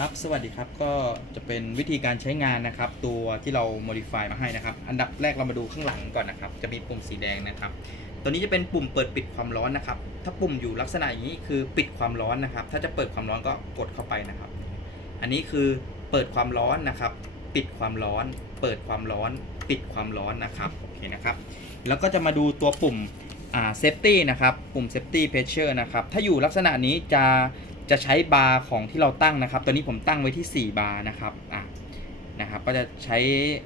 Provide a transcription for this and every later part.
ครับ สวัสดีครับ ก็จะเป็นวิธีการใช้งานนะครับ ตัวที่เรา modify มาให้นะครับ อันดับแรกเรามาดูข้างหลังก่อนนะครับ จะมีปุ่มสีแดงนะครับ ตัวนี้จะเป็นปุ่มเปิดปิดความร้อนนะครับ ถ้าปุ่มอยู่ลักษณะอย่างนี้คือปิดความร้อนนะครับ ถ้าจะเปิดความร้อนก็กดเข้าไปนะครับ อันนี้คือเปิดความร้อนนะครับ ปิดความร้อน เปิดความร้อน ปิดความร้อนนะครับ โอเคนะครับ แล้วก็จะมาดูตัวปุ่มอ่า safety นะครับ ปุ่ม safety pressure นะครับ ถ้าอยู่ลักษณะนี้จะ จะใช้บาร์ของที่เราตั้งนะครับ ตัวนี้ผมตั้งไว้ที่ 4 บาร์นะครับอะนะครับ ก็จะใช้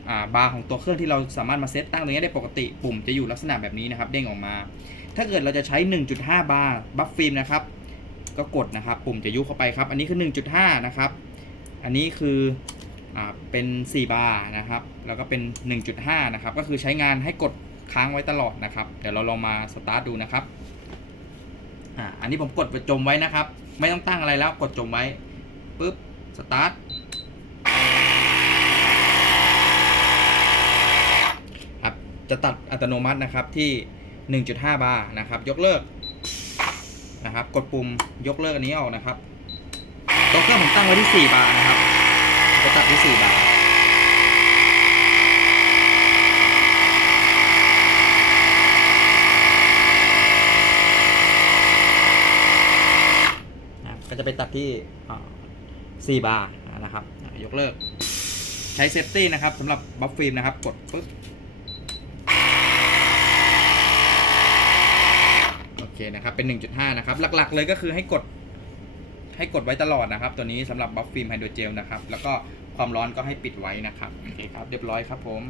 อ่าบาร์ของตัวเครื่องที่เราสามารถมาเซตตั้งตรงนี้ได้ปกติปุ่มจะอยู่ลักษณะแบบนี้นะครับ เด้งออกมา ถ้าเกิดเราจะใช้ 1.5 บาร์บัฟฟิล์มนะครับ ก็กดนะครับ ปุ่มจะยุบเข้าไปครับ อันนี้คือ 1.5 นะครับ อันนี้คืออ่าเป็น 4 บาร์นะครับ แล้วก็เป็น 1.5 นะครับ ก็คือใช้งานให้กดค้างไว้ตลอดนะครับ เดี๋ยวเราลองมาสตาร์ทดูนะครับ อ่าอันนี้ผมกดไปจมไว้นะครับ ไม่ต้องตั้งอะไรแล้วกดจมไว้ปุ๊บสตาร์ทครับจะตัดอัตโนมัตินะครับที่ 1.5 บาร์นะครับ ยกเลิกนะครับ กดปุ่มยกเลิกอันนี้ออกนะครับตัวเครื่องผมตั้งไว้ที่ 4 บาร์นะครับจะตัดที่ 4 บาร์ จะไปตัดที่อ่า4บาร์นะครับ ยกเลิก ใช้เซฟตี้นะครับสำหรับบัฟฟิล์มนะครับ กดปึ๊บโอเคนะครับ เป็น 1.5 นะครับ หลักๆเลยก็คือให้กดให้กดไว้ตลอดนะครับ ตัวนี้สำหรับบัฟฟิล์มไฮโดรเจลนะครับ แล้วก็ความร้อนก็ให้ปิดไว้นะครับ โอเคครับ เรียบร้อยครับผม